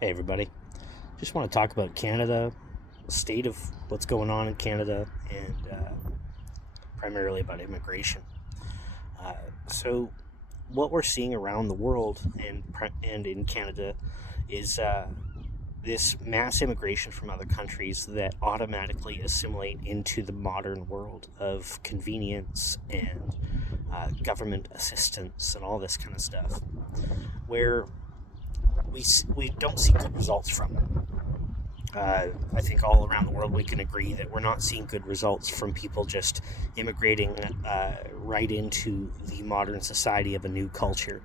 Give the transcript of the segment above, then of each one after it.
Hey everybody, just want to talk about Canada, the state of what's going on in Canada, and primarily about immigration. Uh, so, what we're seeing around the world and in Canada is this mass immigration from other countries that automatically assimilate into the modern world of convenience and government assistance and all this kind of stuff, where we don't see good results from it. I think all around the world we can agree that we're not seeing good results from people just immigrating right into the modern society of a new culture.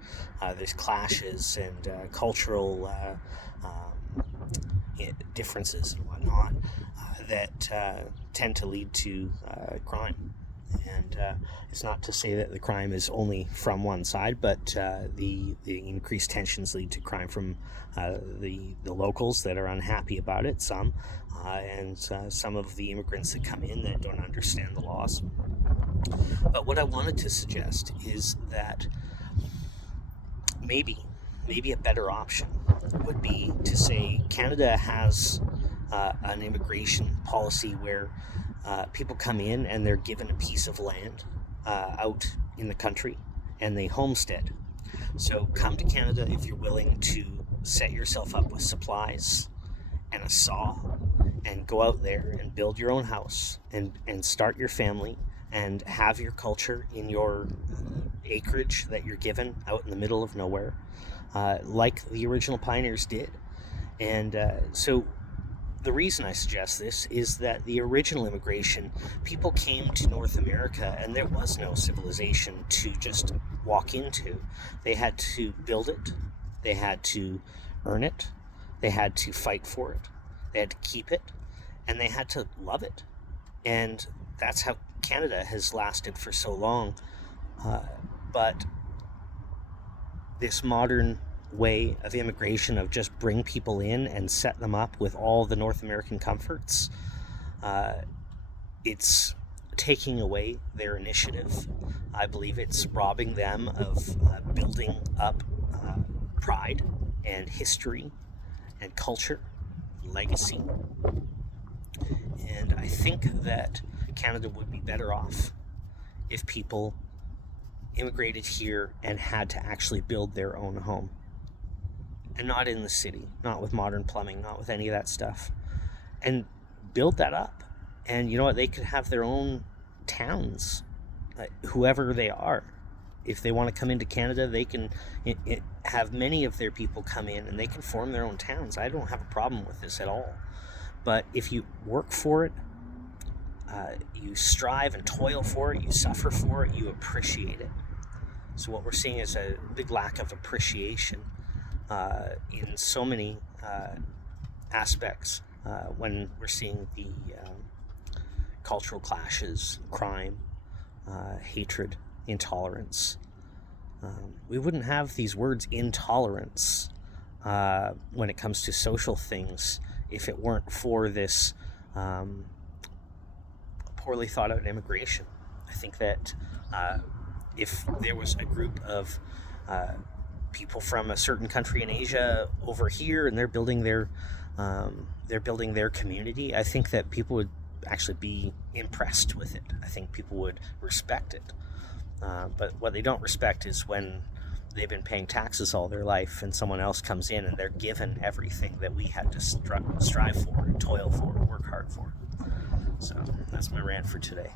There's clashes and cultural differences and whatnot that tend to lead to crime. And it's not to say that the crime is only from one side, but the increased tensions lead to crime from the locals that are unhappy about it, and some of the immigrants that come in that don't understand the laws. But what I wanted to suggest is that maybe a better option would be to say Canada has an immigration policy where people come in and they're given a piece of land out in the country and they homestead. So come to Canada if you're willing to set yourself up with supplies and a saw and go out there and build your own house and start your family and have your culture in your acreage that you're given out in the middle of nowhere, like the original pioneers did. And so the reason I suggest this is that the original immigration, people came to North America and there was no civilization to just walk into. They had to build it, they had to earn it, they had to fight for it, they had to keep it, and they had to love it. And that's how Canada has lasted for so long. But this modern way of immigration of just bring people in and set them up with all the North American comforts, it's taking away their initiative. I believe it's robbing them of building up pride and history and culture, legacy. And I think that Canada would be better off if people immigrated here and had to actually build their own home. And not in the city, not with modern plumbing, not with any of that stuff. And build that up. And you know what? They could have their own towns, whoever they are. If they want to come into Canada, they can have many of their people come in and they can form their own towns. I don't have a problem with this at all. But if you work for it, you strive and toil for it, you suffer for it, you appreciate it. So what we're seeing is a big lack of appreciation in so many aspects when we're seeing the cultural clashes, crime, hatred, intolerance. We wouldn't have these words intolerance when it comes to social things if it weren't for this poorly thought out immigration. I think that if there was a group of people from a certain country in Asia over here and they're building their community, I think that people would actually be impressed with it. I think people would respect it. But what they don't respect is when they've been paying taxes all their life and someone else comes in and they're given everything that we had to strive for, toil for, work hard for. So that's my rant for today.